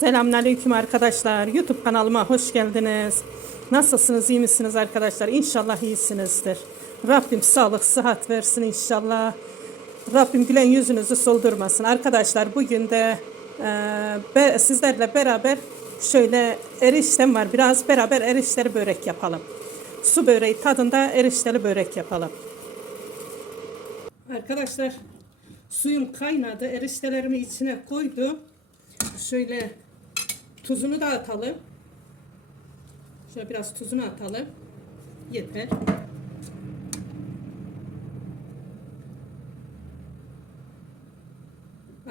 Selamünaleyküm arkadaşlar. YouTube kanalıma hoş geldiniz. Nasılsınız? iyi misiniz arkadaşlar? İnşallah iyisinizdir. Rabbim sağlık, sıhhat versin inşallah. Rabbim gülen yüzünüzü soldurmasın. Arkadaşlar bugün de e, be- sizlerle beraber şöyle eriştem var. Biraz beraber erişteli börek yapalım. Su böreği tadında erişteli börek yapalım. Arkadaşlar suyum kaynadı. Eriştelerimi içine koydum. Şöyle tuzunu da atalım. Şöyle biraz tuzunu atalım. Yeter.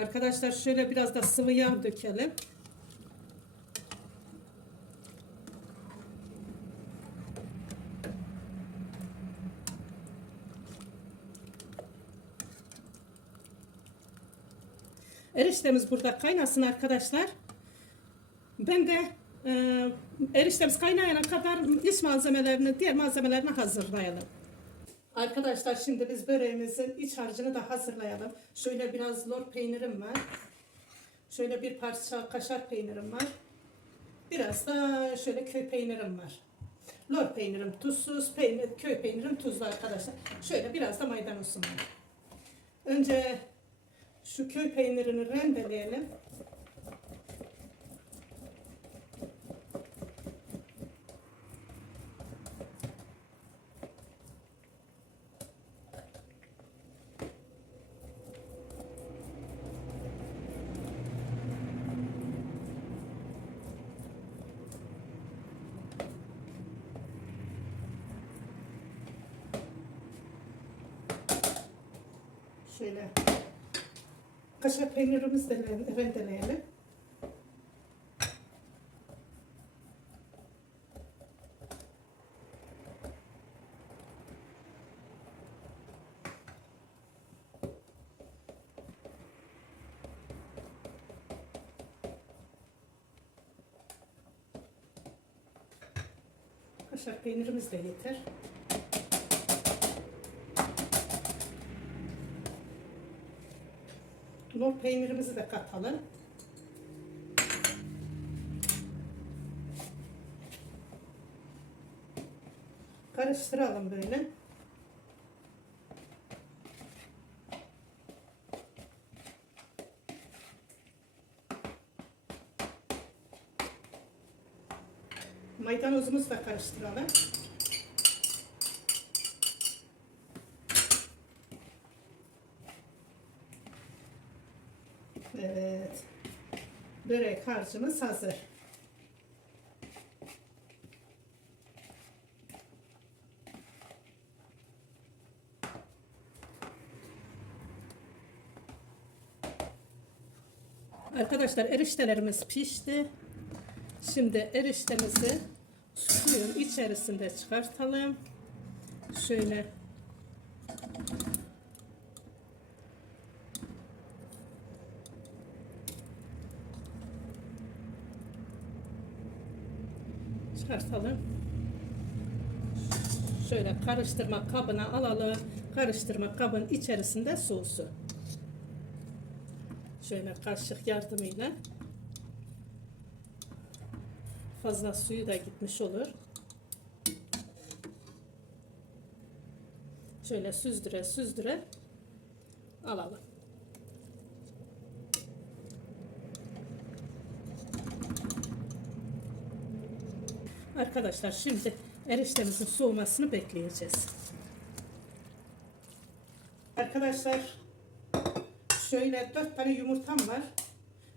Arkadaşlar şöyle biraz da sıvı yağ dökelim. Eriştemiz burada kaynasın arkadaşlar. Ben de e, eriştemiz kaynayana kadar iç malzemelerini, diğer malzemelerini hazırlayalım. Arkadaşlar şimdi biz böreğimizin iç harcını da hazırlayalım. Şöyle biraz lor peynirim var. Şöyle bir parça kaşar peynirim var. Biraz da şöyle köy peynirim var. Lor peynirim tuzsuz, peynir, köy peynirim tuzlu arkadaşlar. Şöyle biraz da maydanozum var. Önce şu köy peynirini rendeleyelim. Şöyle kaşar peynirimizi de rendeleyelim. Kaşar peynirimiz de yeter. Lor peynirimizi de katalım. Karıştıralım böyle. Maydanozumuzu da karıştıralım. Börek harcımız hazır. Arkadaşlar eriştelerimiz pişti. Şimdi eriştemizi suyun içerisinde çıkartalım. Şöyle çıkartalım. Şöyle karıştırma kabına alalım. Karıştırma kabın içerisinde soğusu. Şöyle kaşık yardımıyla fazla suyu da gitmiş olur. Şöyle süzdüre süzdüre alalım. Arkadaşlar şimdi eriştemizin soğumasını bekleyeceğiz. Arkadaşlar şöyle dört tane yumurtam var.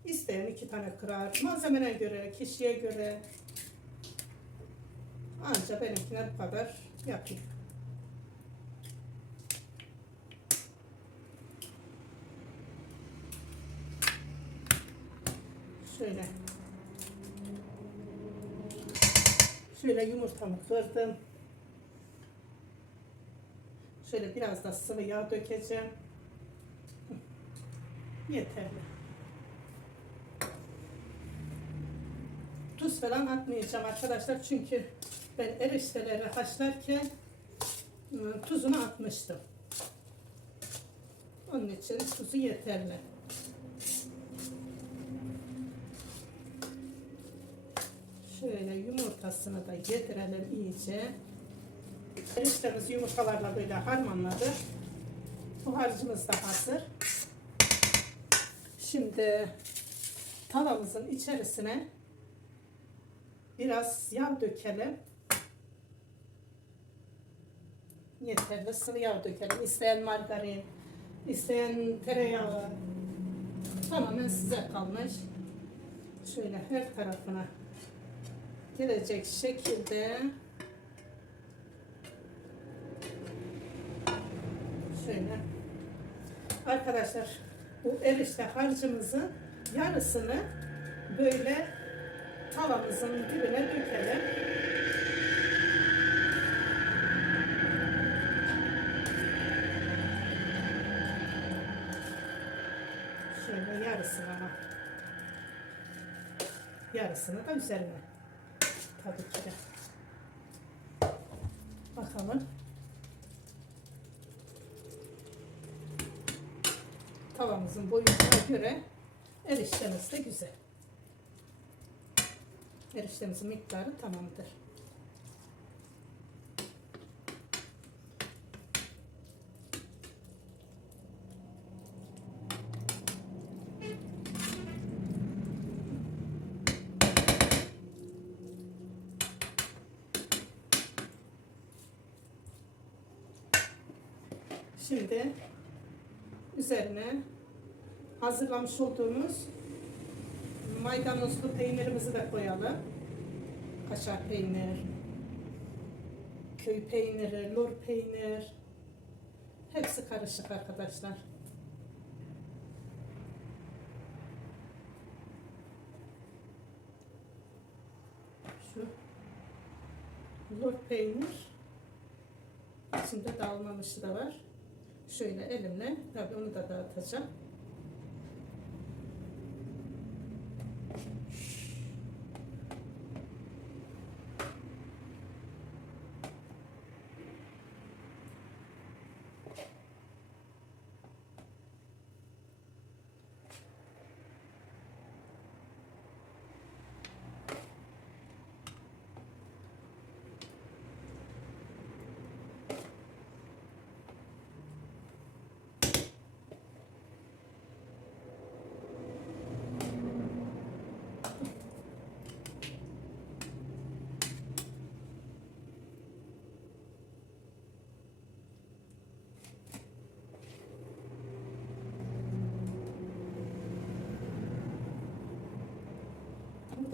İsteyen iki tane kırar. Malzemene göre, kişiye göre. Anca benimkine bu kadar yapayım. Şöyle. Şöyle yumurtamı kırdım. Şöyle biraz da sıvı yağ dökeceğim. Yeterli. Tuz falan atmayacağım arkadaşlar çünkü ben erişteleri haşlarken ıı, tuzunu atmıştım. Onun için tuzu yeterli. Şöyle yumurtasını da yedirelim iyice. Eriştemiz yumurtalarla böyle harmanladı. Bu harcımız da hazır. Şimdi tavamızın içerisine biraz yağ dökelim. Yeterli sıvı yağ dökelim. İsteyen margarin, isteyen tereyağı. Tamamen size kalmış. Şöyle her tarafına gelecek şekilde. Şöyle. Arkadaşlar bu erişte harcımızın yarısını böyle tavamızın dibine dökelim. Şöyle yarısını ama yarısını da üzerine tabii ki bakalım. Tavamızın boyutuna göre eriştemiz de güzel. Eriştemizin miktarı tamamdır Şimdi üzerine hazırlamış olduğumuz maydanozlu peynirimizi de koyalım. Kaşar peynir, köy peyniri, lor peynir. Hepsi karışık arkadaşlar. Şu lor peynir. İçinde dağılmamışı da var. Şöyle elimle, tabii onu da dağıtacağım.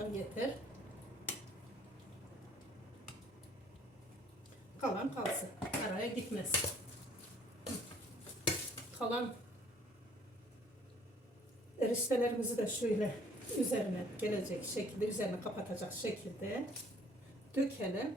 Da yeter. Kalan kalsın. Araya gitmez. Kalan eriştelerimizi de şöyle üzerine gelecek şekilde, üzerine kapatacak şekilde dökelim.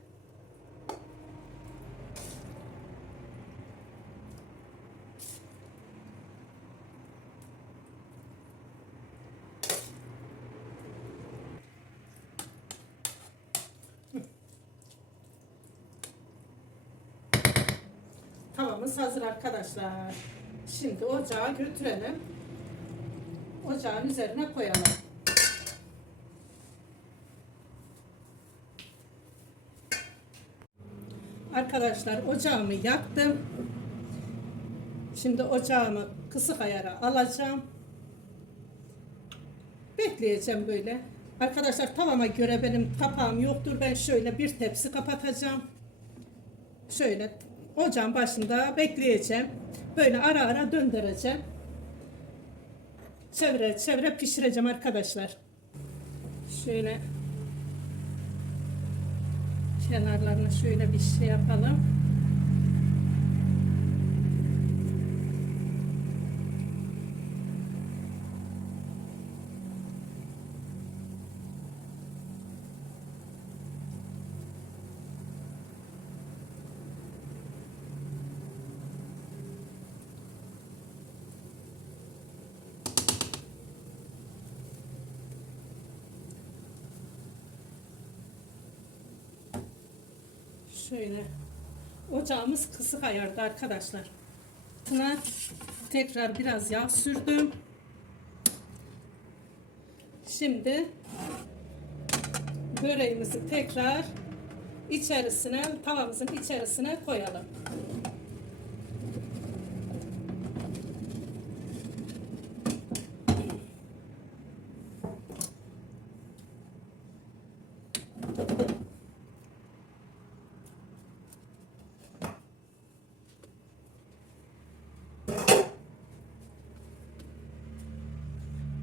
Tavamız hazır arkadaşlar. Şimdi ocağa götürelim. Ocağın üzerine koyalım. Arkadaşlar ocağımı yaktım. Şimdi ocağımı kısık ayara alacağım. Bekleyeceğim böyle. Arkadaşlar tavama göre benim kapağım yoktur. Ben şöyle bir tepsi kapatacağım. Şöyle ocağın başında bekleyeceğim. Böyle ara ara döndüreceğim. Çevire çevire pişireceğim arkadaşlar. Şöyle kenarlarını şöyle bir şey yapalım. Şöyle ocağımız kısık ayarda arkadaşlar. Buna tekrar biraz yağ sürdüm. Şimdi böreğimizi tekrar içerisine, tavamızın içerisine koyalım.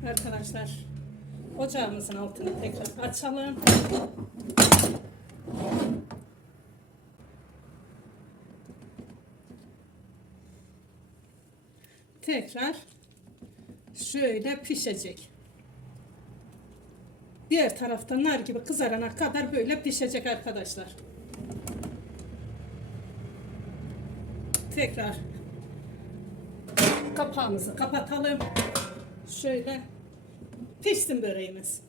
Arkadaşlar ocağımızın altını tekrar açalım. Tekrar şöyle pişecek. Diğer tarafta nar gibi kızarana kadar böyle pişecek arkadaşlar. Tekrar kapağımızı kapatalım. Şöyle pişsin böreğimiz.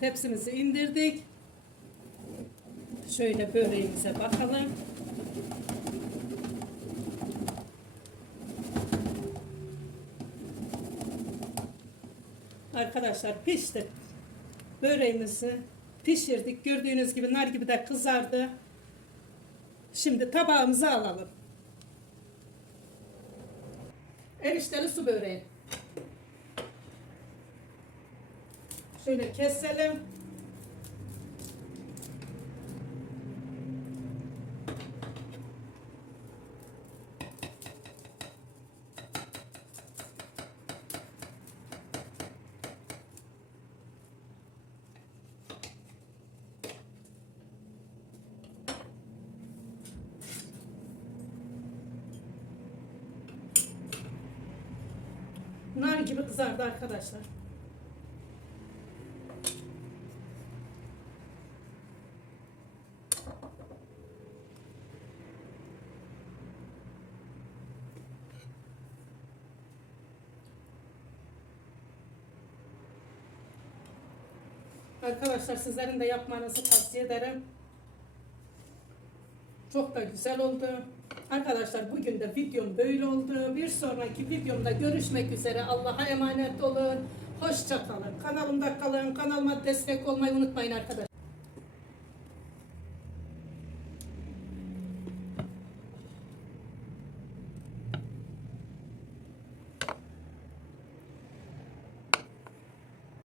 Tepsimizi indirdik. Şöyle böreğimize bakalım. Arkadaşlar pişti. Böreğimizi pişirdik. Gördüğünüz gibi nar gibi de kızardı. Şimdi tabağımıza alalım. Erişteli su böreği. Şöyle keselim. Nar gibi kızardı arkadaşlar. Arkadaşlar sizlerin de yapmanızı tavsiye ederim. Çok da güzel oldu. Arkadaşlar bugün de videom böyle oldu. Bir sonraki videomda görüşmek üzere. Allah'a emanet olun. Hoşça kalın. Kanalımda kalın. Kanalıma destek olmayı unutmayın arkadaşlar.